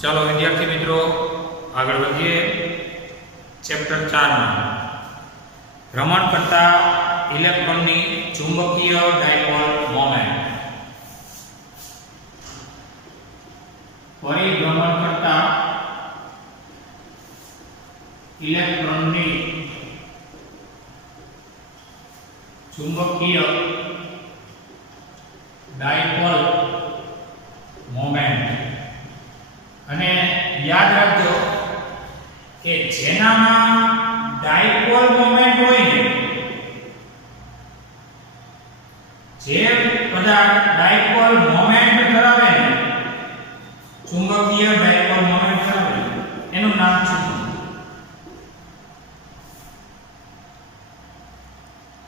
ચાલો વિદ્યાર્થી મિત્રો આગળ વધીએ ચેપ્ટર 4 માં ભ્રમણ કરતા ઇલેક્ટ્રોનની ચુંબકીય ડાયપોલ મોમેન્ટ. પરિભ્રમણ કરતા ઇલેક્ટ્રોનની ચુંબકીય ડાયપોલ મોમેન્ટ. અને યાદ રાખજો કે જેનામાં ડાયપોલ મોમેન્ટ હોય ને, જે પદાર્થ ડાયપોલ મોમેન્ટ ધરાવે ને, ચુંબકીય ડાયપોલ મોમેન્ટ ધરાવે, એનું નામ ચુંબક.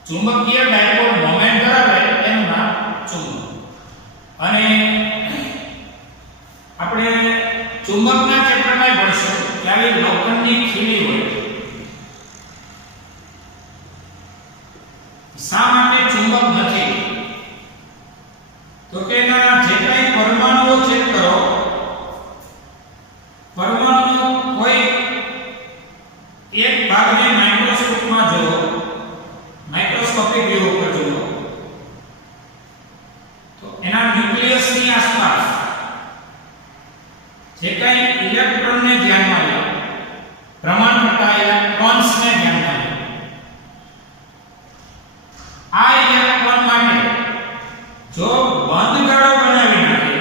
ચુંબકીય ડાયપોલ મોમેન્ટ ધરાવે એનું નામ ચુંબક. અને આપણે ચુંબકના ચેપ્ટરમાં ભણશું કે આવી લોખંડની ખીલી હોય. શા માટે ચુંબક નથી? તો કે એના જે કંઈ પરમાણુઓ ચેક કરો, પરમાણુનો કોઈ એક ભાગને માઇક્રોસ્કોપમાં જુઓ, માઇક્રોસ્કોપિક વ્યૂ ઉપર જુઓ, તો એના ન્યુક્લિયસની આસપાસ જે કંઈ ઇલેક્ટ્રોનને ધ્યાનમાં લો, ભ્રમણ કરતા ઇલેક્ટ્રોન્સને ધ્યાનમાં લો, આ ઇલેક્ટ્રોન માટે જો બંધ ગાળો બનાવી નાખે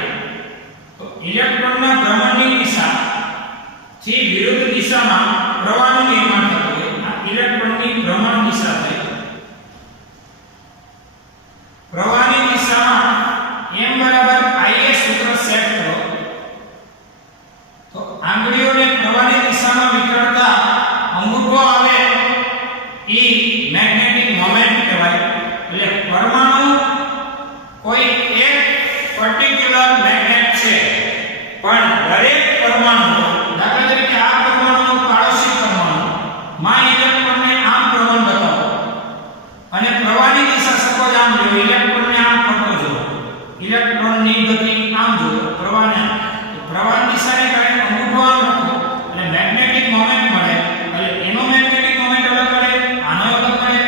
તો ઇલેક્ટ્રોનના ભ્રમણની દિશાથી વિરુદ્ધ દિશામાં પ્રવાહનું નિર્માણ થતું હોય. આ ઇલેક્ટ્રોનની ભ્રમણ દિશા થઈ પ્રવાહની દિશામાં m = ia સૂત્ર સેટ કરો તો આંગળીઓને પ્રવાહની દિશામાં વિખેરતા અંગૂઠો આવે એ મેગ્નેટિક મોમેન્ટ કહેવાય. એટલે પરમાણુ કોઈ એક પર્ટિક્યુલર મેગ્નેટ છે, પણ દરેક પરમાણુ, દાખલા તરીકે આ પરમાણુનો પાડોશી પરમાણુ માં ઇલેક્ટ્રોનને આમ પ્રવણ બતાવો અને પ્રવાહની દિશા સપોઝ આમ લો, ઇલેક્ટ્રોનને આમ ફરતો જો, ઇલેક્ટ્રોનની ગતિ આમ જો, પ્રવાહને પ્રવાહની દિશાને કારણે અંગૂઠો આમ રાખો એટલે મેગ્નેટિક મોમેન્ટ મળે. એટલે એનો મેગ્નેટિક મોમેન્ટ અલગ મળે, આનો અલગ મળે.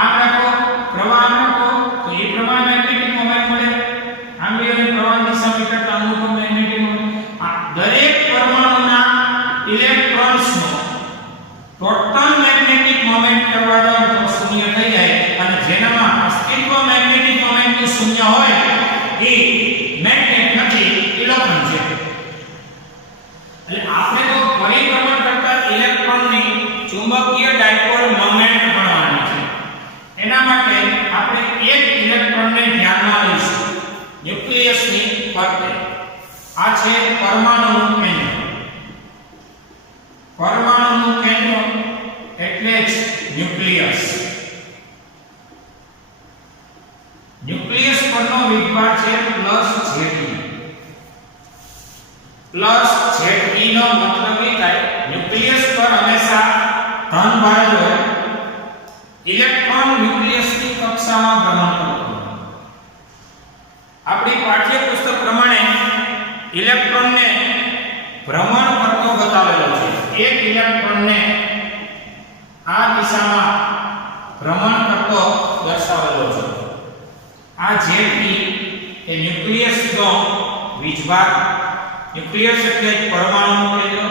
આમ રાખો, પ્રવાહ આમ રાખો તો એ પ્રમાણે મેગ્નેટિક મોમેન્ટ મળે. આંગળીઓની પ્રવાહની દિશા વિખેરતા અંગૂઠો મેગ્નેટિક મોમેન્ટ. આ દરેક પરમાણુના ઇલેક્ટ્રોન્સનો ટોટલ મેગ્નેટિક મોમેન્ટ કરવા જાવ તો શૂન્ય થઈ જાય. અને જેનામાં અસ્તિત્વ મેગ્નેટિક મોમેન્ટનું શૂન્ય હોય એ મેગ્નેટ નથી, ઇલેક્ટ્રોન છે. એટલે આપણે તો પરિભ્રમણ કરતા ઇલેક્ટ્રોનની ચુંબકીય ડાયપોલ મોમેન્ટ ભણવાની છે. એના માટે આપણે એક ઇલેક્ટ્રોનને ધ્યાનમાં લઈશું ન્યુક્લિયસની ફરતે. આ છે પરમાણુનું કેન્દ્ર. પરમાણુનું કેન્દ્ર એટલે જ ન્યુક્લિયસ. ન્યુક્લિયસ પરનો વિભાગ છે +Ze. +Ze નો મતલબ એ થાય ન્યુક્લિયસ પર હંમેશા ધન ભાર હોય. ઇલેક્ટ્રોન ન્યુક્લિયસની કક્ષામાં ભ્રમણ કરતો હોય. આપણી પાઠ્યપુસ્તક પ્રમાણે ઇલેક્ટ્રોનને ભ્રમણ કરતો બતાવેલો છે. એક ઇલેક્ટ્રોનને આ દિશામાં ભ્રમણ કરતો દર્શાવેલો છે. આ Ze એ ન્યુક્લિયસનો વીજભાગ. ન્યુક્લિયસ એટલે પરમાણુનું કેન્દ્ર.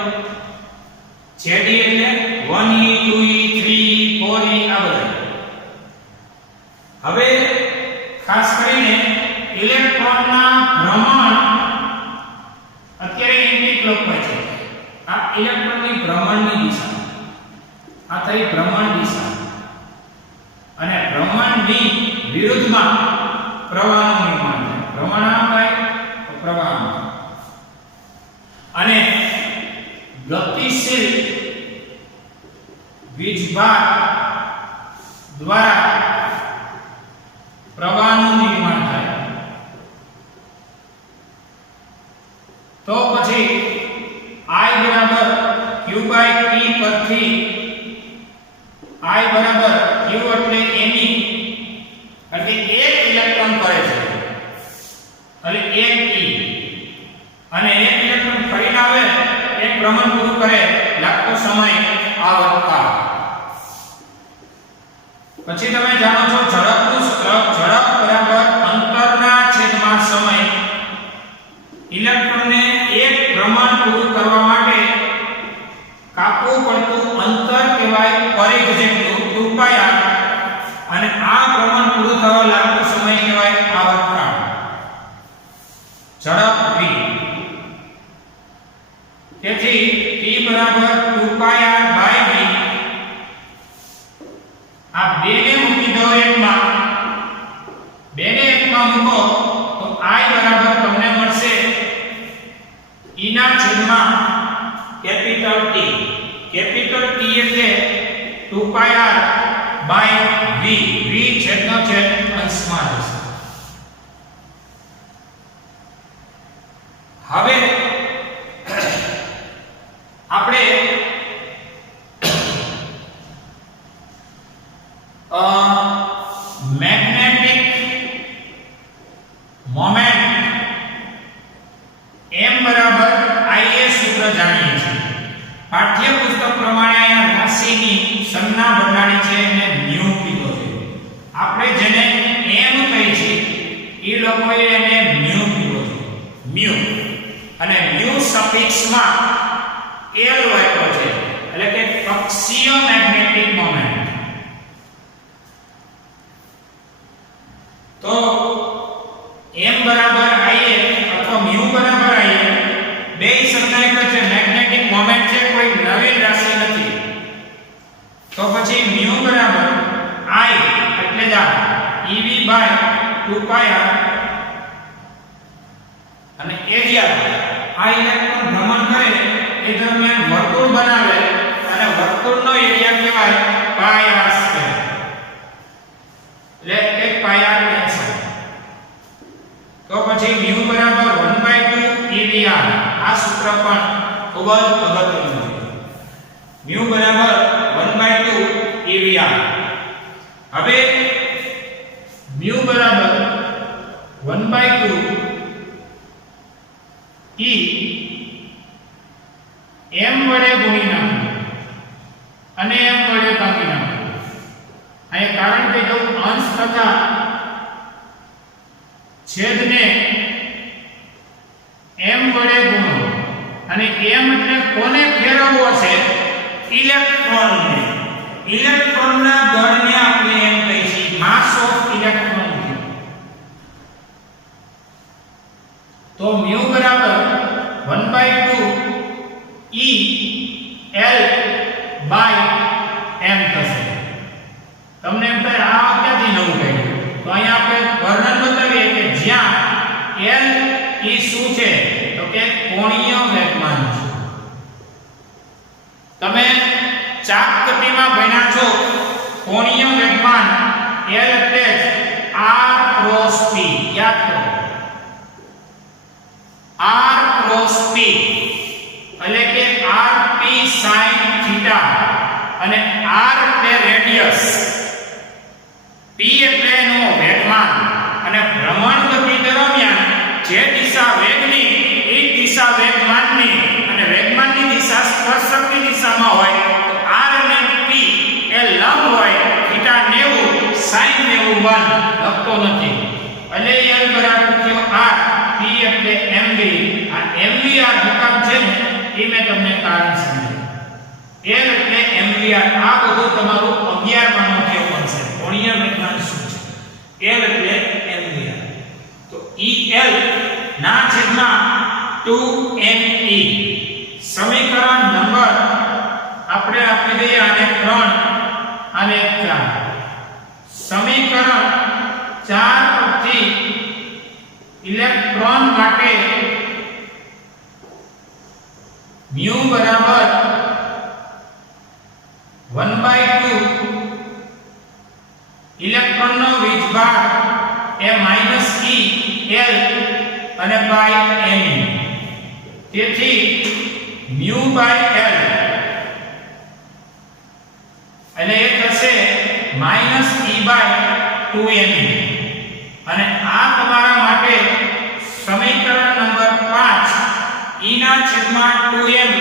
Ze એટલે 1e 2e 3e 4e આ બધા. હવે ખાસ કરીને ઇલેક્ટ્રોનના ભ્રમણ અત્યારે એન્ટિક્લોકવાઇઝ છે. આ ઇલેક્ટ્રોનની ભ્રમણની દિશા, આ થઈ ભ્રમણ દિશા. અને ભ્રમણની વિરુદ્ધમાં પ્રવાહનું નિર્માણ થાય. ભ્રમણ આમ થાય તો પ્રવાહ આમ થાય. અને ગતિશીલ વીજભાર દ્વારા પ્રવાહનું નિર્માણ થાય. તો પછી I = q/t પરથી I = q એટલે ne, એટલે એક ઇલેક્ટ્રોન કરે છે એટલે 1e. અને એક ઇલેક્ટ્રોન ફરીને આવે ભ્રમણ પૂરું કરે લાગતો સમય આવર્તકાળ. પછી તમે જાણો છો ઝડપનું સૂત્ર, ઝડપ બરાબર અંતરના છેદમાં સમય. ઇલેક્ટ્રોનને એક ભ્રમણ પૂરું કરવા માટે કાપવું પડતું અંતર કહેવાય પરિઘ જેટલું 2πr, અને આ ભ્રમણ પૂરું થવા લાગતો સમય કહેવાય આવર્તકાળ. ઝડપ v. તેથી t બરાબર 2πr/v. આ બેને મૂકી દો એકમાં, બેને એકમાં મૂકો તો I બરાબર તમને મળશે e ના છેદમાં કેપિટલ T. કેપિટલ T એટલે 2πr/v. v છેદનો છેદ અંશમાં જશે. હવે આપણે મેગ્નેટિક મોમેન્ટ m બરાબર ia સૂત્ર જાણીએ છીએ. પાઠ્યપુસ્તક પ્રમાણે અહીંયા રાશિની સંજ્ઞા બદલાણી છે અને મ્યુ કીધો છે. આપણે જેને m કહી છે એ લોકોએ એને મ્યુ કીધો છે. મ્યુ અને મ્યુ સફિક્સમાં l વાપર્યો છે, એટલે કે કક્ષીય મેગ્નેટિક મોમેન્ટ. તો m બરાબર ia અથવા મ્યુ બરાબર ia બે સંજ્ઞા એક છે. મેગ્નેટિક મોમેન્ટ છે, કોઈ નવી રાશિ નથી. તો પછી મ્યુ બરાબર I એટલે જ ev/2πr, અને એરિયા આ ઇલેક્ટ્રોન ભ્રમણ કરે એ દરમિયાન વર્તુળ બનાવે અને વર્તુળનો એરિયા કહેવાય πr². એટલે 1πr કેન્સલ. તો પછી મ્યુ બરાબર 1/2 evr. આ સૂત્ર પણ ખૂબ જ અગત્યનું છે. મ્યુ બરાબર 1/2 evr. હવે મ્યુ બરાબર 1/2 e m વડે ગુણી નાખો અને m વડે ભાગી નાખો. અહીં કારણ કે જો અંશ તથા છેદને m વડે ગુણો, અને m એટલે કોને ફેરવવો છે? ઇલેક્ટ્રોનને. ઇલેક્ટ્રોનના દળને આપણે એમ કહીએ માસ ઓફ ઇલેક્ટ્રોન. તો મ્યુ બરાબર 1/2 e l/m થશે. તમને એમ થાય આ ક્યાંથી નવું કહ્યું? તો અહીંયા આપણે વર્ણન બતાવીએ કે જ્યાં l એ શું છે? તો કે કોણીય વેગમાન છે. તમે ચાપ ગતિમાં ભણ્યા છો કોણીય વેગમાન l એટલે r ક્રોસ p. યાદ કરો, r ક્રોસ p એટલે કે rp sin θ, અને r એટલે રેડિયસ, p એટલે એનો વેગમાન, અને ભ્રમણ ગતિ દરમિયાન જે દિશા વેગની એ દિશા વેગમાનની, અને વેગમાનની દિશા સ્પર્શકની દિશામાં હોય તો r અને p એ લંબ હોય. θ 90 sin 90 લખતો નથી, એટલે l બરાબર થયો r, p એટલે mv. આ mv આ ભૂકંપ છે ને એ મેં તમને કારણ સમજાવ્યું. l એટલે mv. આ બધું તમારું 11 માં નોંધ્યો છે. કોણીય વેગમાન શું છે? l એટલે mv. તો el ના છેદમાં 2me. સમીકરણ નંબર આપણે આપી દઈએ આને 3 અને 4. સમીકરણ 4 પરથી ઇલેક્ટ્રોન માટે મ્યુ બરાબર 1/2 ઇલેક્ટ્રોનનો વીજભાર એ -e l અને /m. તેથી μ/l એટલે એ થશે -e/2m. અને આ તમારા માટે સમીકરણ નંબર 5 e ના છેદમાં 2m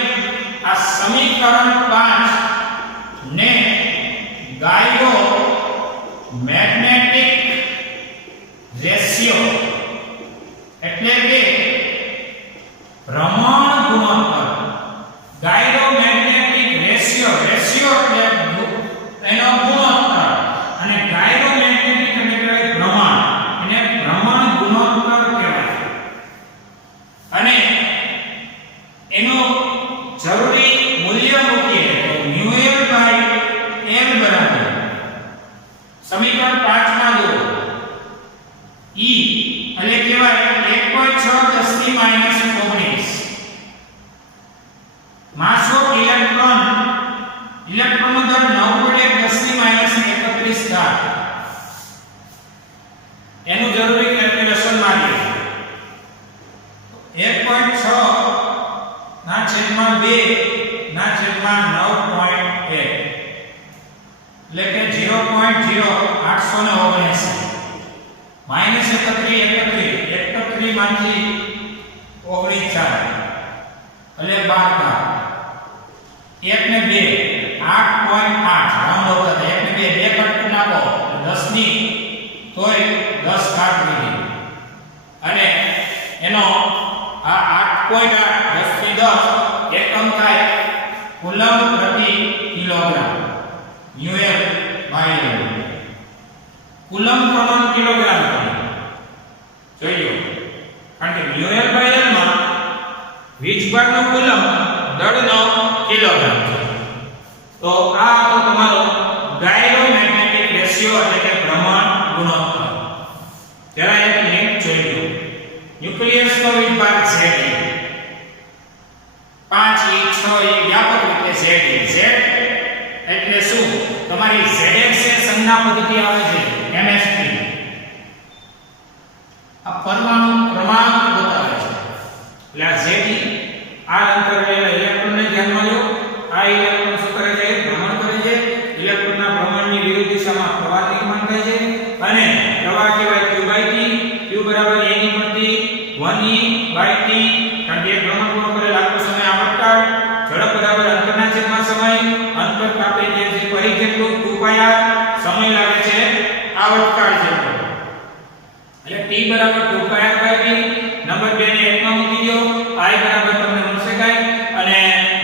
રેશિયો એટલે કે ભ્રમણ ગુણોત્તર. ગાયરોમેગ્નેટિક રેશિયો, રેશિયો એટલે એનો ગુણોત્તર અને ગાયરોમેગ્નેટિક એટલે ભ્રમણ, એને ભ્રમણ ગુણોત્તર કહેવાય. અને એનું જરૂરી મૂલ્ય મૂકીએ તો μL/L બરાબર સમીકરણ 5 માં જો E એટલે કહેવાય 1.6 10 ની -19 માસ ઓફ ઇલેક્ટ્રોન, ઇલેક્ટ્રોનનો દર 9.10 ની -31 ઘાત. એનું જરૂરી કેલ્ક્યુલેશન મારીએ 1.6 ના છેદમાં 2 ના છેદમાં 9.1 એટલે કે 0.0879 -31 માંથી 19 ચાલે એટલે 12 ઘાત. 1 ને 2 8.8 રાઉન્ડ ઓફ થાય. 1 ને 2 કટ નાખો 10 ની તોય 10 ઘાત મળી. અને એનો આ 8.8 10 થી 10 એકમ થાય કુલમ પ્રતિ કિલોગ્રામ. μL/L કુલમ પ્રમાણ કિલોગ્રામ જોઈએ. કારણ કે μL/L માં વીજભારનો કુલમ દળનો કિલોગ્રામ છે. તો આ તો તમારો ગાયરોમેગ્નેટિક રેશિયો એટલે કે ભ્રમણ ગુણોત્તર. જરા એક લિંક જોઈ લો. ન્યુક્લિયસનો વીજભાર Z 5e 6e વ્યાપક રીતે Z એટલે શું? તમારી ZX એ સંજ્ઞા પદ્ધતિ આવે છે MS3. આ પરમાણુ ક્રમાંક બતાવે છે. એટલે આ Z આ અંતર ઇલેક્ટ્રોનને ધ્યાનમાં લો. આ ઇલેક્ટ્રોન શું કરે છે? ભ્રમણ કરે છે. ઇલેક્ટ્રોનના ભ્રમણની વિરુદ્ધ દિશામાં પ્રવાહ નિર્માણ થાય છે અને પ્રવાહ કહેવાય q/t. q બરાબર a ની પ્રતિ 1e/t. કારણ કે ભ્રમણ પૂર્ણ કરે લાગતો સમય આવર્તકાળ. ઝડપ બરાબર અંતરના છેદમાં સમય. અંતર કાપે જે પરિઘ જેટલું 2πr. સમય લાગે છે આવર્તકાળ જેટલો. એટલે t બરાબર 2πr/v. નંબર 2 ને 1 માં મૂકી દો. I બરાબર તમને મળશે કાઈ અને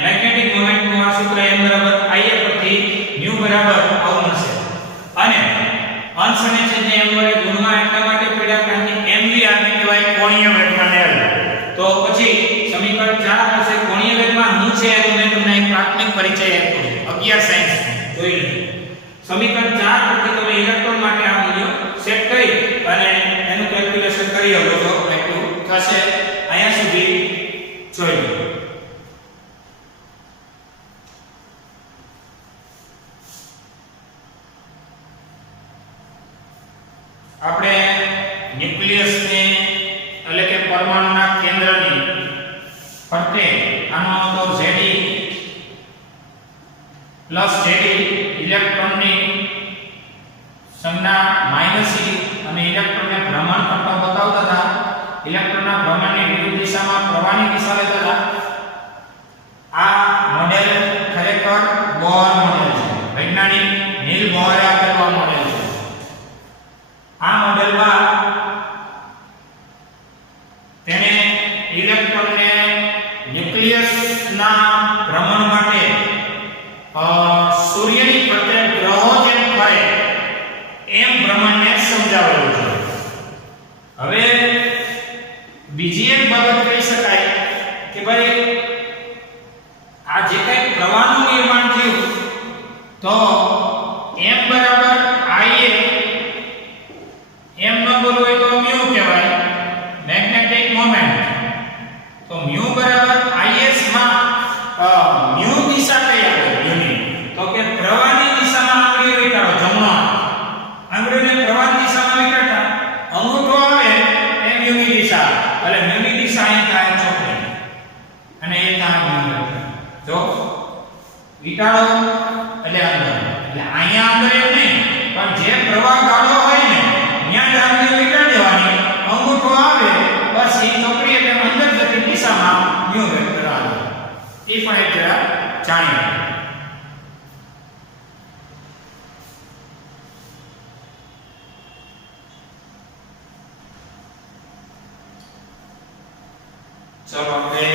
મેગ્નેટિક મોમેન્ટ નું આ સૂત્ર m બરાબર ia પરથી μ બરાબર આવું મળશે. અને અંશ અને છેદને m વડે ગુણવા એટલા માટે પડ્યા કારણ કે mv આને કહેવાય કોણીય વેગમાન L. તો પછી સમીકરણ 4 આવશે. કોણીય વેગમાન શું છે એનો મેં તમને એક પ્રાથમિક પરિચય આપ્યો છે 11 સાયન્સ જોઈ લો. સમીકરણ 4 પરથી તમે ઇલેક્ટ્રોન માટે આ મૂલ્ય સેટ કરી અને એનું કેલ્ક્યુલેશન કરી શકો છો. એટલું થશે. અહીંયા સુધી જોઈ લો. આપણે ન્યુક્લિયસને એટલે કે પરમાણુના કેન્દ્રની ફરતે આનો તો Ze પ્લસ Ze ઇલેક્ટ્રોનની સંજ્ઞા -e અને ઇલેક્ટ્રોનને ભ્રમણ કરતા બતાવતા હતા. ઇલેક્ટ્રોનના ભ્રમણની વિરુદ્ધ દિશામાં પ્રવાહની દિશા લેતા હતા. આ મોડેલ ખરેખર બોર મોડેલ છે. વૈજ્ઞાનિક નીલ બોરે આપેલો મોડેલ છે. આ મોડેલમાં તેણે ઇલેક્ટ્રોનને ન્યુક્લિયસના ભ્રમણ માટે સૂર્યની ફરતે ગ્રહો જેમ ફરે એમ ભ્રમણને સમજાવેલું છે. હવે બીજી એક બાબત કહી શકાય કે ભાઈ આ જે કંઈ પ્રવાહનું નિર્માણ થયું તો m બરાબર ia m ન બોલવું હોય તો μ કહેવાય મેગ્નેટિક મોમેન્ટ. તો μ બરાબર is માં μ દિશા કઈ આવે યુનિટ? તો કે પ્રવાહની દિશામાં આંગળીઓ વીંટાળો. જમણો આંગળીને પ્રવાહની દિશામાં વીંટાળતા અંગૂઠો આવે એ μ ની દિશા. એટલે μ ની દિશા અહીં થાય ચોકડી અને એ થાય μ. જો વીંટાળો એટલે અંદર. એટલે અહીંયા અંદર એમ નહીં પણ જે પ્રવાહ ગાળો હોય ને ત્યાં જ આંગળીઓ વીંટાળી દેવાની. અંગૂઠો આવે બસ એ ચોકડી એટલે અંદર જતી દિશામાં μ વેક્ટર આવે. એ પણ એક જરા જાણીએ. ચલો આપણે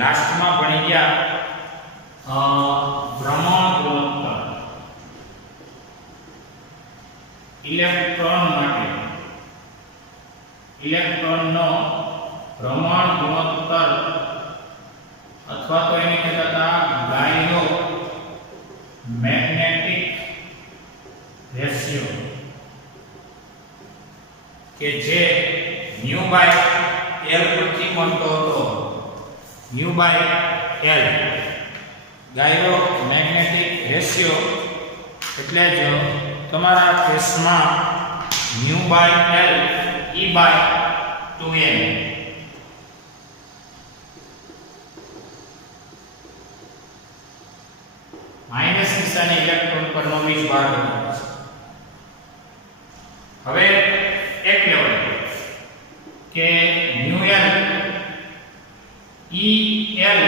લાસ્ટમાં ભણી ગયા ભ્રમણ ગુણોત્તર ઇલેક્ટ્રોન માટે ઇલેક્ટ્રોનનો ભ્રમણ ગુણોત્તર અથવા તો એને કહેતા હતા ગાયરો મેગ્નેટિક રેશિયો કે જે ન્યુ બાય L પરથી મળતો હતો mu by L gyromagnetic ratio એટલે જ તમારા કેસમાં mu by L E by 2n minus નિશાની ઇલેક્ટ્રોન પર નો વીજ બહાર નીકળે છે. હવે એક લેવલ કે ન્યુ L E L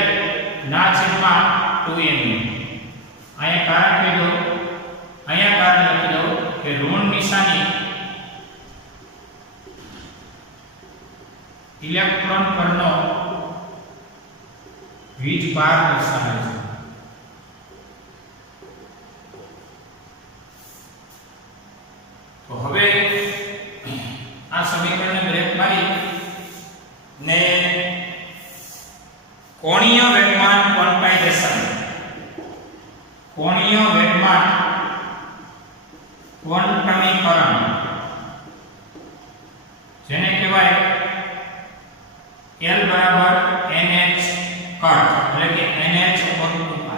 ના છેદમાં 2n અહીંયા કારણ કીધો અહીંયા કારણ લખી દો કે ઋણ નિશાની ઇલેક્ટ્રોન પરનો વીજ ભાર દર્શાવે છે. તો હવે આ સમીકરણને બ્રેક મારી ને કોણીય વેગમાન ક્વોન્ટાઇઝેશન કોણીય વેગમાન ક્વોન્ટમીકરણ જેને કહેવાય L બરાબર NH કટ એટલે કે NH/2π.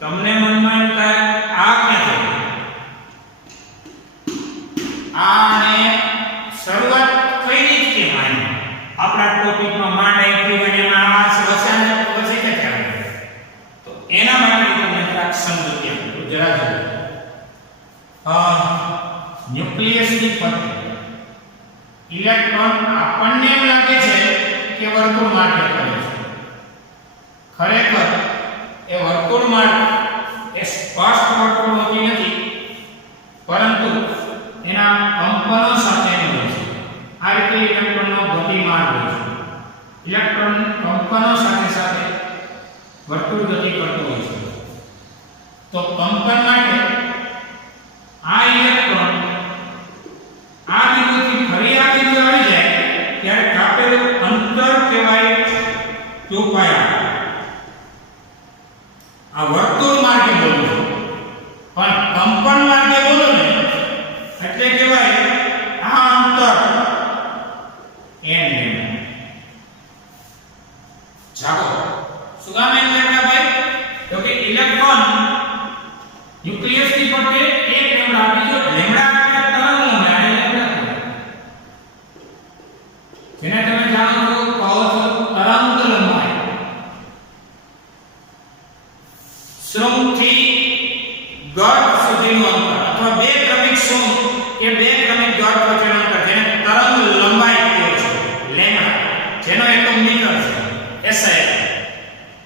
તમને મનમાં એમ થાય આ ક્યાં થઈ આને શરૂઆત કઈ રીતે કેમ આવી આપણા ટોપિકમાં માંડ આવી અને આ રસાયણ પછી કે થાય તો એના માટે તમને જરાક સમજૂતી આપું જરા ન્યુક્લિયસની ફરતે ઇલેક્ટ્રોન આપણને એમ લાગે છે કે વર્તુળમાં ફરે છે. ખરેખર એ વર્તુળમાં એ સ્પષ્ટ વર્તુળ હોતી નથી પરંતુ એના કંપનો સાથેની હોય છે. આ રીતે ઇલેક્ટ્રોનનો ગતિમાર્ગ હોય છે. ઇલેક્ટ્રોન કંપનો સાથે સાથે વર્તુળ ગતિ કરતો હોય છે. તો કંપન માટે આ ઇલેક્ટ્રોન આ બિંદુથી ફરી આ બિંદુ આવી જાય ત્યારે કાપેલું અંતર કહેવાય 2π. આ વર્તુળ માર્ગે બોલું છું પણ કંપન માર્ગે બોલું ને એટલે કહેવાય આ અંતર n લેમ્ડા. જાગો શું કામ n લેમ્ડા ભાઈ? તો કે ઇલેક્ટ્રોન ન્યુક્લિયસની ફરતે 1 લેમ્ડા બીજો લેમ્ડા એટલે તરંગ લેમ્ડા જેને તમે જાણો છો કહો છો તરંગ લંબાઈ. શૃંગથી ગર્ત સુધીનું અંતર અથવા બે ક્રમિક શૃંગ કે બે ક્રમિક ગર્ત વચ્ચેનું અંતર જેને તરંગ લંબાઈ કહે છે લેમ્ડા જેનો એકમ મીટર છે SI.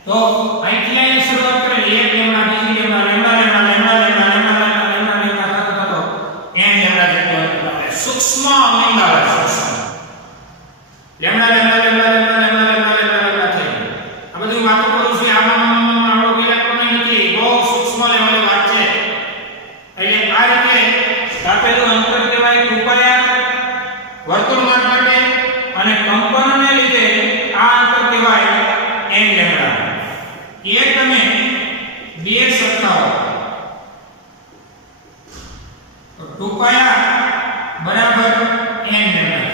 તો અહીંથી અહીં શરૂઆત કરી 1 લેમ્ડા બીજી lambda lambda lambda lambda lambda lambda lambda lambda થતો n લેમ્ડા જેટલો અંતર સૂક્ષ્મ અમિંગાળ સૂક્ષ્મ lambda lambda lambda lambda lambda lambda lambda થઈ. આ બધી વાતો કરું છું આમાં ઇલેક્ટ્રોન નથી બહુ સૂક્ષ્મ લેવલે વાત છે. એટલે આ રીતે કાપેલું અંતર કહેવાય 2πr વર્તુળમાર્ગ માટે અને કંપનને લીધે આ અંતર કહેવાય n લેમ્ડા. એ તમે બે સરખાવો તો 2πr બરાબર n લેમ્ડા.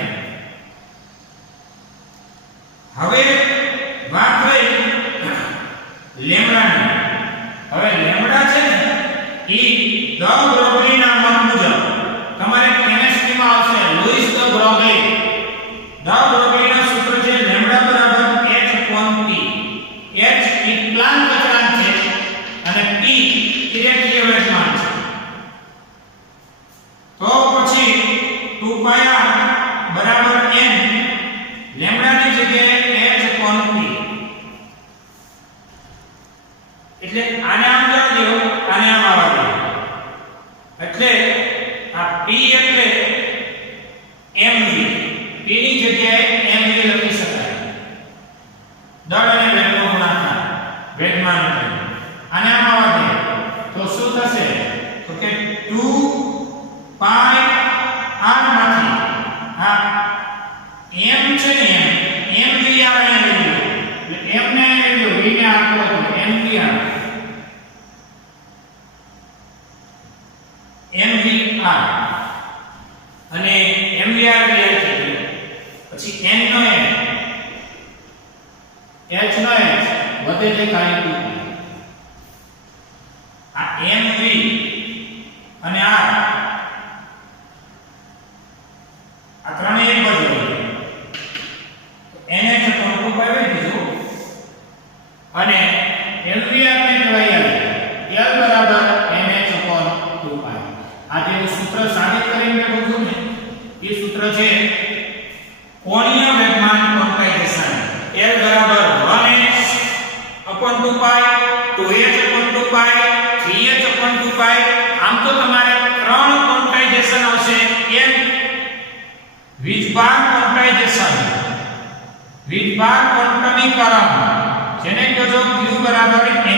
હવે વાત રહી લેમ્ડાની. હવે લેમ્ડા છે ને ઈ ધ બ્રોગલીના મત મુજબ તમારે કેમિસ્ટ્રીમાં આવશે લુઈસ ધ બ્રોગલી. ધ બ્રોગલીના સૂત્ર છે લેમ્ડા બરાબર h/p. h ઈ પ્લાન્ક અચળાંક છે અને p ઇલેક્ટ્રિક વેગમાન છે. તો પછી 2πr બરાબર n લેમ્ડાની જગ્યાએ h/p. એટલે આને આમ જવા દો આને આમ આવવા દો એટલે આ p એટલે mv r અને mvr ક્લિયર થઈ ગયું પછી n નો n h નો h વધે છે ખાલી 2 આ mv અને r આ ત્રણે એક બાજુ nh પણ 2 પાઈ વઈ દીધું અને mvr ને કહેવાય l બરાબર nh upon 2 પાઈ આ જે સૂત્ર સાબિત કરીને બેઠો છું ને એ સૂત્ર છે કોણીય વેગમાન ક્વોન્ટાઇઝેશન l બરાબર 1h upon 2 પાઈ 2h upon 2 પાઈ 3h upon 2 પાઈ આમ તો તમારે ત્રણ ક્વોન્ટાઇઝેશન આવશે n વીજભાર ક્વોન્ટાઇઝેશન વીજભાર ક્વોન્ટમીકરણ જેને કહો છો q બરાબર ne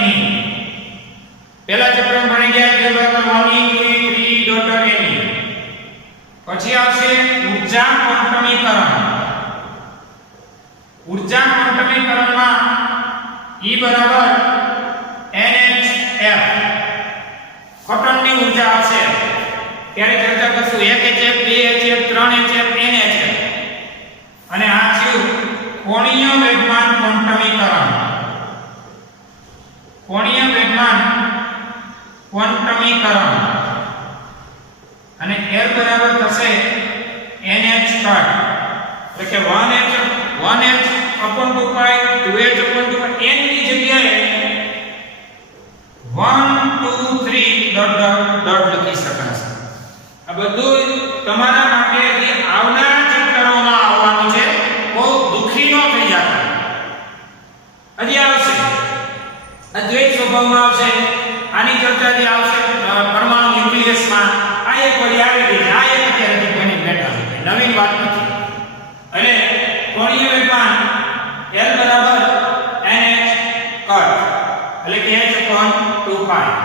પહેલા ચેપ્ટર ભણી ગયા q બરાબર 1 e 2 e 3 ડોટ ne પછી આવશે ઊર્જા ક્વોન્ટમીકરણ ઊર્જા ક્વોન્ટમીકરણમાં E બરાબર nhf ફોટોનની ઊર્જા આવશે ત્યારે ચર્ચા કરશું 1hf 2hf 3hf nhf અને આ થયું કોણીય વેગમાન ક્વોન્ટમીકરણ કોણીય વેગમાન ક્વોન્ટમીકરણ અને l બરાબર થશે nh કટ એટલે કે 1h upon 2 પાઈ 2h upon 2 પાઈ n ની જગ્યાએ 1 2 3 ડોટ લખી શકાશે આ બધું તમારા માટે જે આવનારા ચેપ્ટરોમાં આવવાનું છે બહુ દુખી ન થઈ જાતા હજી આવશે અદ્વૈત સ્વભાવમાં આવશે આની ચર્ચા જે આવશે પરમાણુ ન્યુક્લિયસમાં આ એક વળી આવી ગઈ આ એક અત્યારે બની બેઠા છે નવીન વાત નથી અને કોણીય વેગમાન l બરાબર nh કટ એટલે કે h upon 2 પાઈ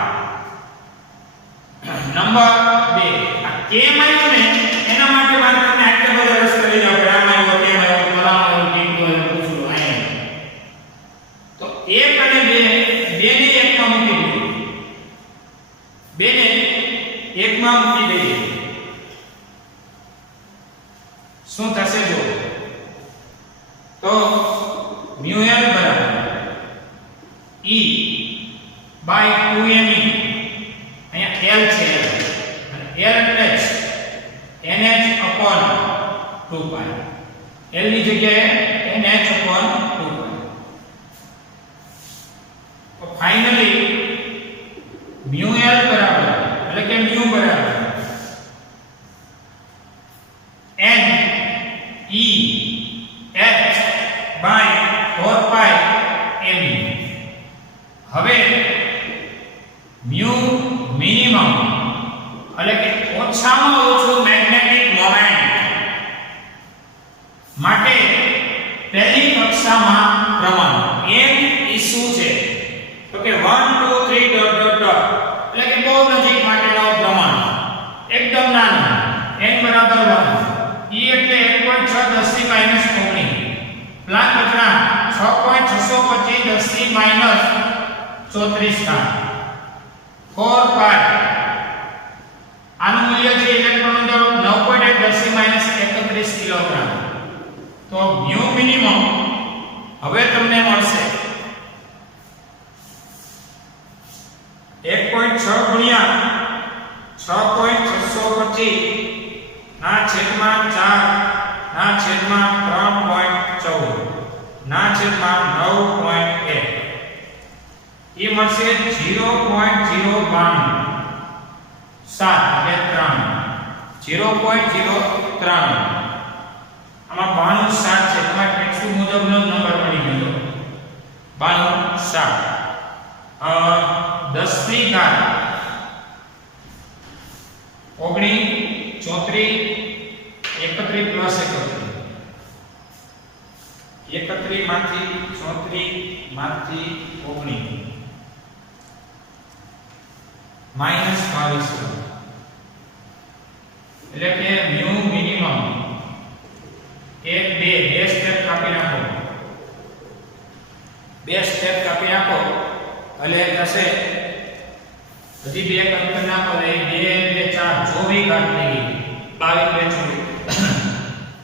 નંબર 2 આ કેમ આવ્યું ને એના માટે વાત તમને આટલે બધો રસ કરી જાવ ગ્રામ આવ્યો કેમ આવ્યો કલામ આવ્યો ટીમ આવ્યો પૂછું આયા તો 1 અને 2 ને એકમાં મૂકી દઈએ 2 ને એકમાં મૂકી દઈએ શું થશે જો તો mu l બરાબર e by 2me અહીંયા l છે અને l એટલે nh upon 2 પાઈ l ની જગ્યાએ nh upon 2 પાઈ તો ફાઇનલી mu l બરાબર એટલે કે mu બરાબર n e h by 4 pi m હવે mu મિનિમમ એટલે કે ઓછામાં ઓછું મેગ્નેટિક મોમેન્ટ માટે પહેલી કક્ષામાં પ્રમાણ m એ શું છે તો કે 1 2 3 ડોટ ડોટ ડોટ એટલે કે બહુ નજીક માટેનો પ્રમાણ એકદમ નાનો n બરાબર 1 e એટલે 1.6 10 ની માઈનસ 19 પ્લાન્ટ રચના 6.625 10 ની માઈનસ 34 સ્થાન 4 પાઈ આનું મૂલ્ય છે ઇલેક્ટ્રોનનું દળ 9.1 10 ની માઈનસ 31 કિલોગ્રામ તો mu મિનિમમ હવે તમને મળશે 1.6 ગુણ્યા 6.625 ના છેદમાં 4 ના છેદમાં 3.14 ના છેદમાં 9.1 એ મળશે 0.092 7 એટલે 3 0.03 આમાં 92 7 છે તમારે ટેક્સ્ટ મુજબનો નંબર મળી ગયો 92 7 10 ની ઘાત 19 34 31 પ્લસ 31 31 માંથી 34 માંથી 19 માઈનસ 22 એટલે કે mu મિનિમમ 1 2 સ્ટેપ કાપી નાખો 2 સ્ટેપ કાપી નાખો એટલે થશે હજી બે કટ કરી નાખો એટલે 2 2 4 24 ઘાત થઈ ગઈ 22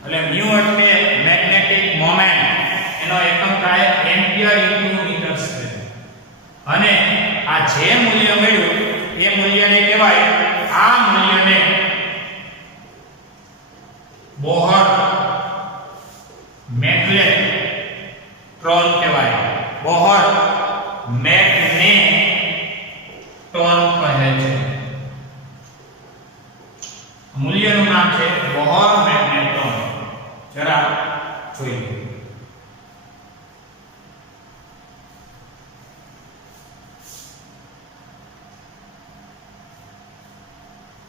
એટલે મ્યુ એટલે મેગ્નેટિક મોમેન્ટ એનો એકમ થાય એમ્પિયર ઇન્ટુ મીટર સ્ક્વેર અને આ જે મૂલ્ય મળ્યું એ મૂલ્યને કહેવાય આ મૂલ્યને બોહર મેગ્નેટ્રોન કહેવાય બોહર મેગ્નેટ્રોન કહે છે મૂલ્યનું નામ છે બોહર મેગ્નેટ્રોન જરા જોઈએ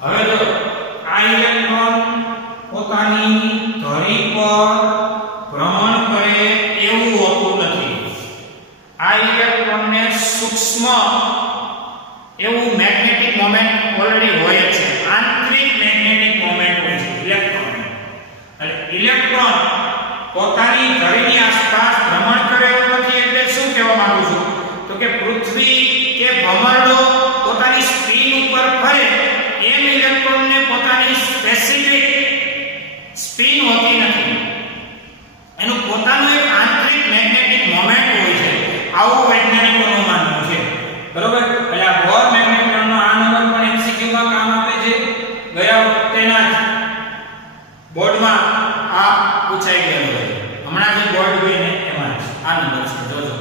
હવે જો આ ઇલેક્ટ્રોન પોતાની ધરી પર ભ્રમણ કરે એવું હોતું નથી આ ઇલેક્ટ્રોનને સૂક્ષ્મ એવું મેગ્નેટિક મોમેન્ટ ઓલરેડી હોય છે આંતરિક મેગ્નેટિક મોમેન્ટ હોય છે ઇલેક્ટ્રોન અને ઇલેક્ટ્રોન પોતાની ધરીની આસપાસ ભ્રમણ કરે એવું નથી એટલે શું કહેવા માંગુ છું તો કે પૃથ્વી કે ભમરડો પોતાની સ્પિન ઉપર ફરે એમ ઇલેક્ટ્રોનને પોતાની સ્પેસિફિક સ્પિન હોતી નથી એનું પોતાનું એક આંતરિક મેગ્નેટિક મોમેન્ટ હોય છે આવું વૈજ્ઞાનિકોનું માનવું છે બરોબર એટલે આ બોહર મેગ્નેટ્રોનનો આ નંબર પણ એમસીક્યુ માં કામ આપે છે ગયા વખતેના જ બોર્ડમાં આ પૂછાઈ ગયેલું છે હમણાં જે બોર્ડ હોય ને એમાં આ નંબર છે જોજો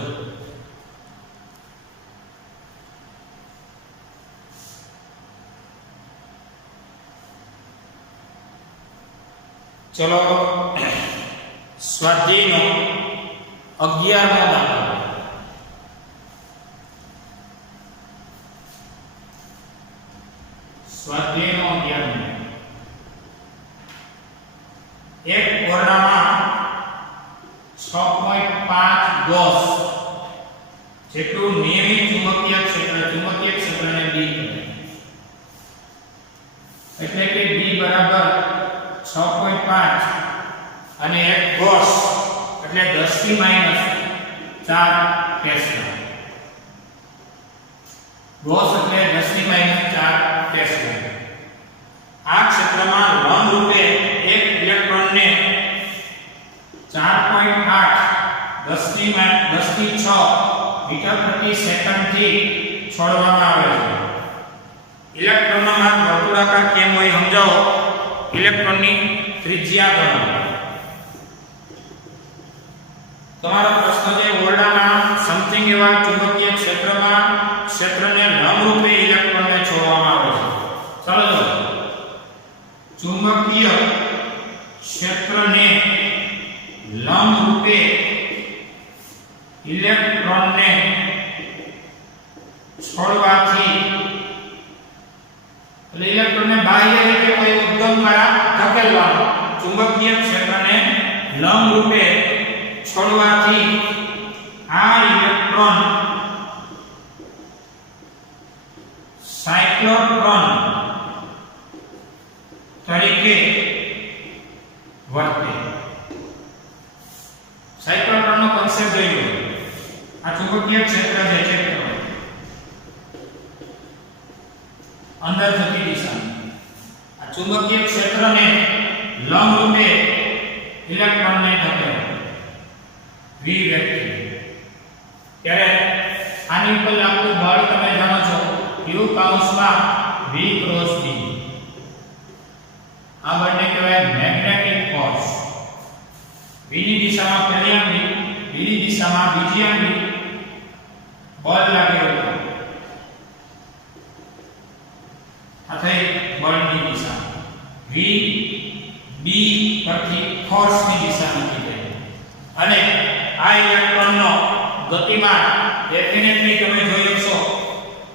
चलो स्वाध्यायનો 11મો દાખલો स्वाध्यायનો 11મો એક ઓરડામાં 6.5 ગોસ જેટલું નિયમિત ચુંબકીય ક્ષેત્રને B એટલે કે B બરાબર 6.5 અને એક ગોસ એટલે 10 થી -4 ટેસ્લા ગોસ એટલે 10 થી -4 ટેસ્લા આ ક્ષેત્રમાં લંબ રૂપે એક ઇલેક્ટ્રોનને 4.8 10 થી 6 મીટર પ્રતિ સેકન્ડ થી છોડવામાં આવે છે ઇલેક્ટ્રોનનો માર્ગ વર્તુળાકાર કેમ હોય સમજાવો ઇલેક્ટ્રોનની ત્રિજ્યા ગણો તમારો પ્રશ્ન છે ઓરડામાં સમથિંગ એવા ચુંબકીય ક્ષેત્રને લંબરૂપે ઇલેક્ટ્રોનને છોડવામાં આવે છે ચાલો ચુંબકીય ક્ષેત્રને લંબરૂપે ઇલેક્ટ્રોનને છોડવાથી એટલે ઇલેક્ટ્રોનને બાહ્ય રીતે કોઈ ઉદ્ગમ દ્વારા ધકેલવાનો ચુંબકીય ક્ષેત્રને લંબ રૂપે છોડવાથી આ ઇલેક્ટ્રોન સાયક્લોટ્રોન તરીકે વર્તે સાયક્લોટ્રોનનો કોન્સેપ્ટ જોયો આ ચુંબકીય ક્ષેત્ર છે ચેક કરો અંદર જતી દિશા આ ચુંબકીય ક્ષેત્રને લંબ રૂપે ઇલેક્ટ્રોનને ધકેલે v વેક્ટર ત્યારે આની ઉપર લાગતું બળ તમે જાણો છો q કૌંસમાં v ક્રોસ d આ બળને કહેવાય મેગ્નેટિક ફોર્સ v ની દિશામાં પહેલી આંગળી b ની દિશામાં બીજી આંગળી બળ લાગેલું આ થઈ બળની દિશા v b પરથી ફોર્સની દિશા નક્કી થઈ અને આ ઇલેક્ટ્રોનનો ગતિમાન ડેફિનેટલી તમે જોઈ છો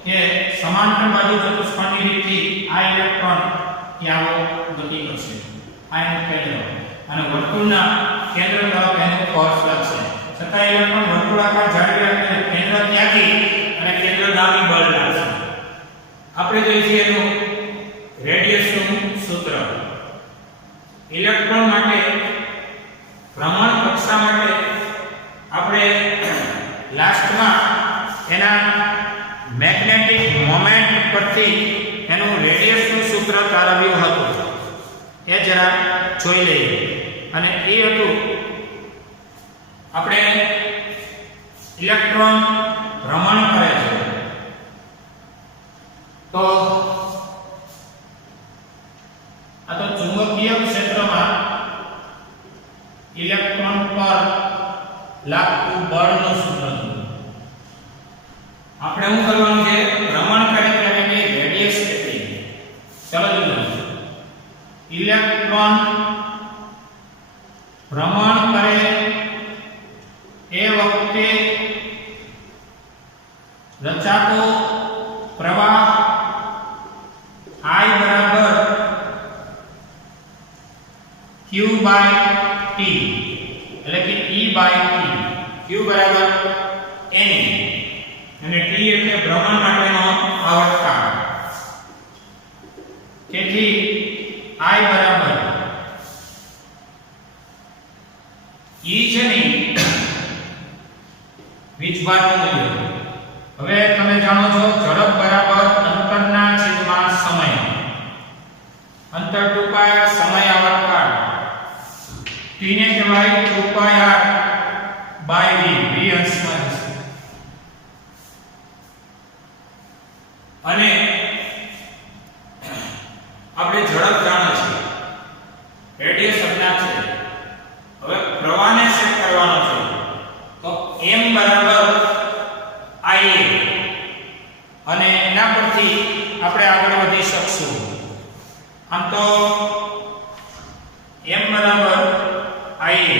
કે સમાંતર બાજુ ચતુષ્કોણની રીતથી આ ઇલેક્ટ્રોન ક્યાં ગતિ કરશે આ એનું કેન્દ્ર અને વર્તુળના કેન્દ્ર તરફ એનું ફોર્સ લાગશે છતાં ઇલેક્ટ્રોન વર્તુળાકાર જાળવી રાખે કેન્દ્ર ત્યાંથી અને કેન્દ્ર ગામી બળ લાગશે આપણે જોઈએ એનું રેડિયસનું સૂત્ર ઇલેક્ટ્રોન માટે ભ્રમણ કક્ષા માટે આપણે લાસ્ટમાં એના મેગ્નેટિક મોમેન્ટ પર એ જરા જોઈ લઈએ. અને એ હતું આપણે ઇલેક્ટ્રોન ભ્રમણ કરે છે તો આ તો ચુંબકીય ક્ષેત્રમાં ઇલેક્ટ્રોન પર લાગતું બળનું સૂત્ર છે. આપણે શું કરવાનું છે? ભ્રમણ કરે ત્યારે કે રેડિયસ કેટલી. ચલો જોઈએ. ઇલેક્ટ્રોન ભ્રમણ કરે એ વખતે રચાતો પ્રવાહ I બરાબર Q by T એટલે કે E by T. Q બરાબર NE અને T એટલે ભ્રમણ માટેનો આવર્તકાળ. તેથી I બરાબર E છે ને વીજભારનું મૂલ્ય. હવે તમે જાણો છો ઝડપ બરાબર અંતરના છેદમાં સમય. અંતર 2π સમય આવર્તકાળ. T ને કહેવાય 2πr by v. v અંશમાં જશે. અને આપણે ઝડપ જાણો છે, રેડિયસ અજ્ઞાત છે. હવે પ્રવાહને સેટ કરવાનો છે તો m બરાબર IA અને એના પરથી આપણે આગળ વધી શકશું. આમ તો m બરાબર IA,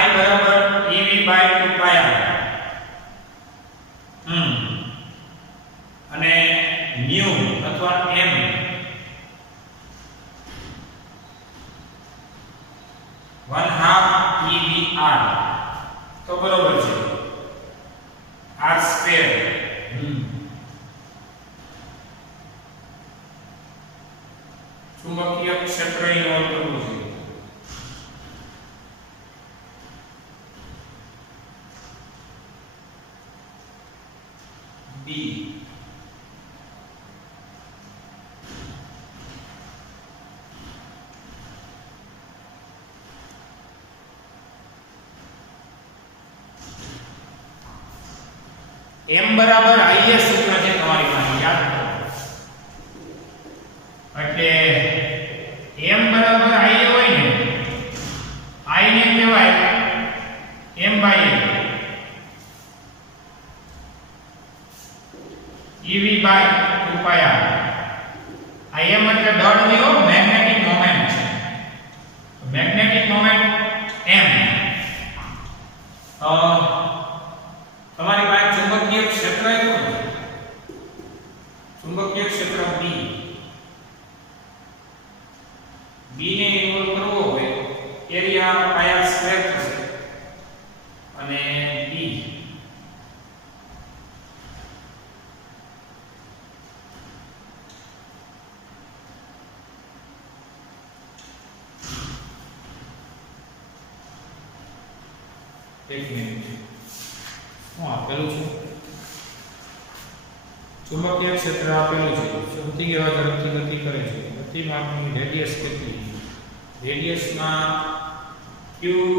I બરાબર EV by 2πr અને mu અથવા m one half EVR તો બરોબર છે r સ્ક્વેર. ચુંબકીય ક્ષેત્રની નોંધ કરવું છે. B m બરાબર is સૂત્ર છે તમારી પાસે, યાદ કરો. એટલે m બરાબર i હોય ને, i ને કહેવાય m by a, ev by 2πr. I m એટલે દળ નહીં હો, મેગ્નેટિક મોમેન્ટ છે. Magnetic moment m. તમારી પાસે ચુંબકીય ક્ષેત્ર આવ્યું ને, ચુંબકીય ક્ષેત્ર B. B ને ઇન્વોલ્વ કરવો હોય એરિયા πr સ્ક્વેર થશે અને B એક મિનિટ હું આપેલું છે ચુંબકીય ક્ષેત્ર આપેલું છે. સૌથી એવા ઝડપથી ગતિ કરે છે. ગતિમાં આપણી રેડિયસ કેટલી? રેડિયસમાં QVB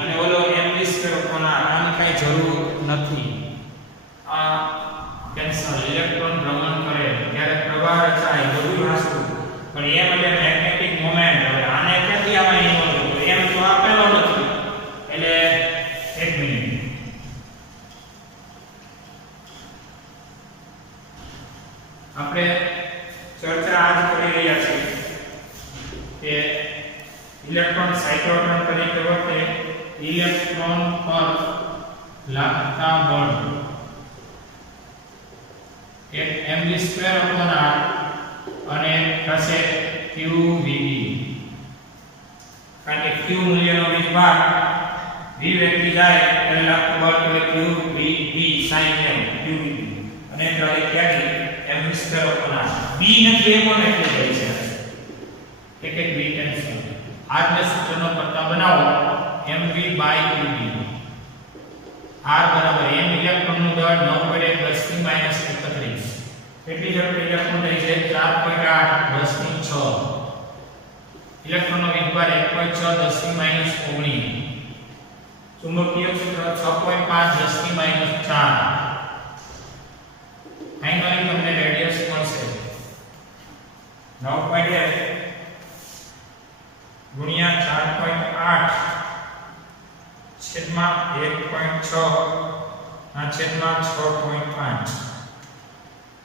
અને ઓલો mv સ્ક્વેર upon r. આની કાંઈ જરૂર નથી. આ કેન્સલ. ઇલેક્ટ્રોન ભ્રમણ કરે ત્યારે પ્રવાહ રચાય બધું વસ્તુ પણ એમ એટલે મેગ્નેટિક મોમેન્ટ. હવે આને ક્યાંથી આમાં ઇન્વોલ્વ તો એમ તો આપેલો નથી. એટલે એક મિનિટ આપણે ચર્ચા આજ કરી રહ્યા છીએ કે ઇલેક્ટ્રોન સાયક્લોટ્રોન તરીકે વર્તે ઇલેક્ટ્રોન પર લાગતા બળ એક mv² upon r અને થશે qvb. કારણ કે q મૂલ્યનો વીજભાર v વ્યક્તિ જાય એટલે લાગતું બળ એટલે qvb sin m qvb અને એટલે ક્યાંથી mv² upon r. b નથી એ કોને એટલે જાય છે એક એક b કેન્સલ. આજના સૂત્રનો પત્તા બનાવો mv by qb. r બરાબર m ઇલેક્ટ્રોનનું દળ 9 વડે 10 ની -31 કેટલી ઝડપે ઇલેક્ટ્રોન જાય છે 4.8 10 ની 6 ઇલેક્ટ્રોનનો વીજભાર 1.6 10 ની -19 ચુંબકીય ક્ષેત્ર 6.5 10 ની -4 ફાઇનલી તમને રેડિયસ મળશે 9.1 ગુણ્યા 4.8 છેદમાં 1.6 ના છેદમાં 6.5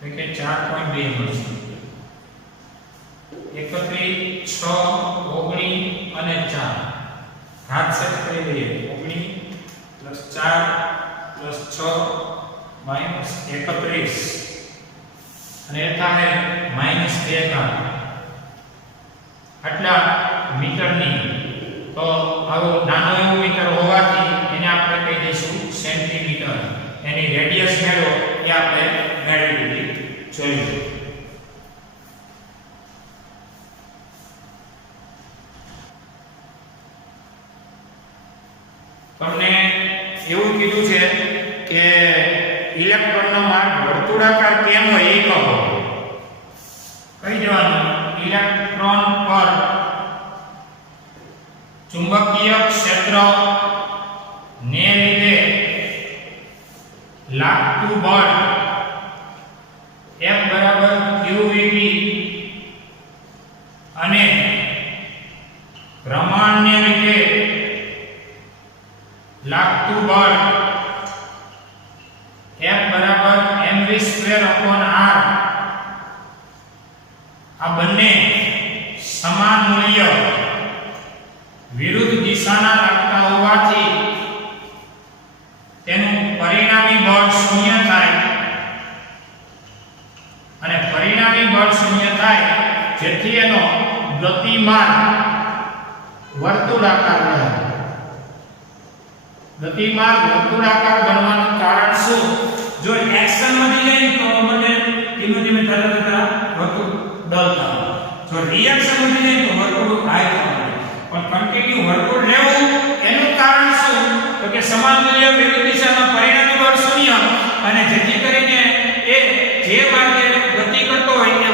એટલે કે 4.2 મળશે 31 6 19 અને 4 ઘાત સેટ કરી દઈએ 19 + 4 + 6 - 31 અને એ થાય -2 ઘાત આટલા મીટરની તો આવો નાનો એવો મીટર હોવાથી એને આપણે કહી દઈશું સેન્ટીમીટર એની રેડિયસ મેળવો એ આપણે મેળવી લીધી જોયું તમને એવું કીધું છે કે ઇલેક્ટ્રોનનો માર્ગ વર્તુળાકાર કેમ હોય એ કહો કહી દેવાનું ઇલેક્ટ્રોન પર ચુંબકીય ક્ષેત્ર ને લીધે લાગતું બળ F = qvt અને ભ્રમણને લીધે લાગતું બળ F = mv²/r આ બંને સમાન મૂલ્ય વિરુદ્ધ દિશાના લાગતા હોવાથી તેનું પરિણામી બળ શૂન્ય થાય અને પરિણામી બળ શૂન્ય થાય જેથી એનો ગતિમાર્ગ વર્તુળાકાર રહે ગતિમાર્ગ વર્તુળાકાર બનવાનું કારણ શું જો એક્શન વધી જાય તો મને ધીમે ધીમે ધીરે વર્તુળ ડલતા જો રિએક્શન વધી જાય તો વર્તુળ હાઈ થવાનું પણ કન્ટિન્યુ વર્તુળ લેવું એનું કારણ શું તો કે સમાન મૂલ્ય વિરુદ્ધ દિશામાં પરિણામી બળ શૂન્ય અને જેથી કરીને એ જે માર્ગે ગતિ કરતો હોય એ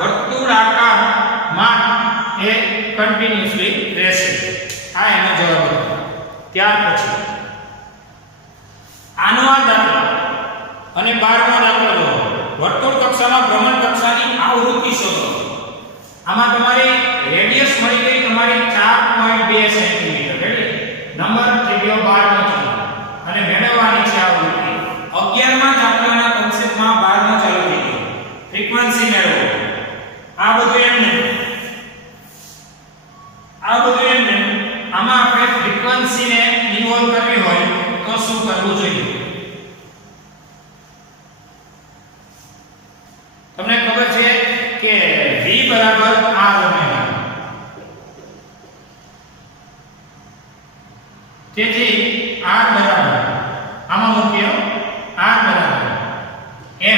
વર્તુળાકારમાં એ કન્ટિન્યુઅસલી રહેશે આ એનો જવાબ હતો ત્યાર પછી આનો આ દાખલો અને 12મો દાખલો લો વર્તુળ કક્ષામાં ભ્રમણ કક્ષાની આવૃત્તિ શોધો આમાં તમારી રેડિયસ મળી ગઈ તમારી 4.2 સેન્ટીમીટર રેડી નંબર થઈ ગયો 12મો ચાલુ અને મેળવવાની છે આવૃત્તિ 11મા દાખલાના કોન્સેપ્ટમાં 12મો ચાલુ થઈ ગયો ફ્રીક્વન્સી મેળવો આ બધું એમને આમાં આપણે ફ્રીક્વન્સીને ઇન્વોલ્વ કરવી હોય તો શું કરવું જોઈએ તમને ખબર છે કે V = R ઓમેગા તેથી R બરાબર આમાં મૂક્યો R બરાબર m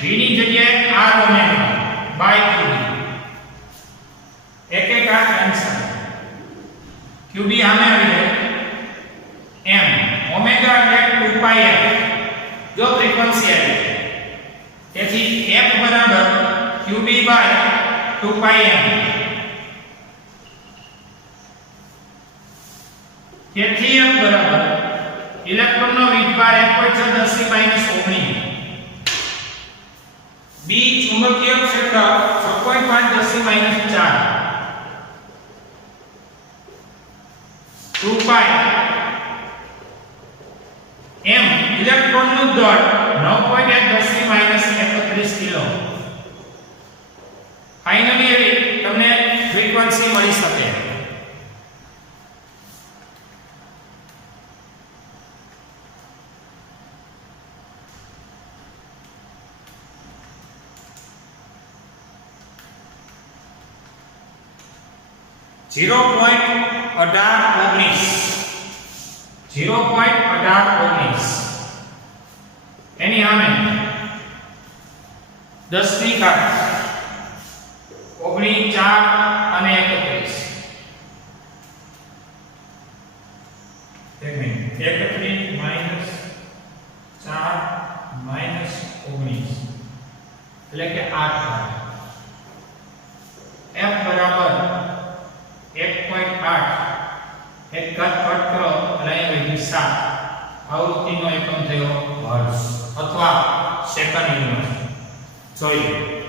V ની જગ્યાએ R ઓમેગા બાય qb એક એક આ કેન્સલ qb આમે આવી જાય m ઓમેગા એટલે 2πf જો ફ્રીક્વન્સી આવી તેથી f બરાબર qb બાય 2πm તેથી f બરાબર ઇલેક્ટ્રોનનો વીજભાર 1.6 10 ની -19 b ચુંબકીય ક્ષેત્ર 6.5 10 ની -4 2π m ઇલેક્ટ્રોનનું દળ 9.1 10 ની -31 કિલો ફાઇનલી તમને ફ્રીક્વન્સી મળી શકે ઝીરો પોઈન્ટ 1819 એની સામે 10 ની ઘાત 19 4 અને 31 એક મિનિટ 31 -4 -19 એટલે કે 8 ભાગ f બરાબર 1.8 એક ઘાત કટ કરો એટલે અહીં વધી 7 આવૃત્તિનો એકમ થયો હર્ટ્ઝ અથવા સેકન્ડ યુનિટ જોઈએ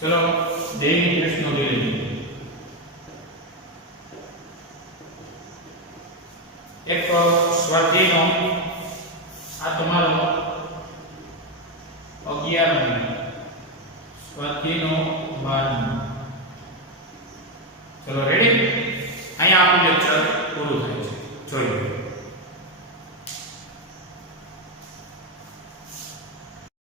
चलो दैनिक प्रश्नों ले लीजिए एक स्वाध्याय नो आ तुम्हारो 11 स्वाध्याय नो 12 चलो रेडी अहीं आपनु लेक्चर पूરું થાય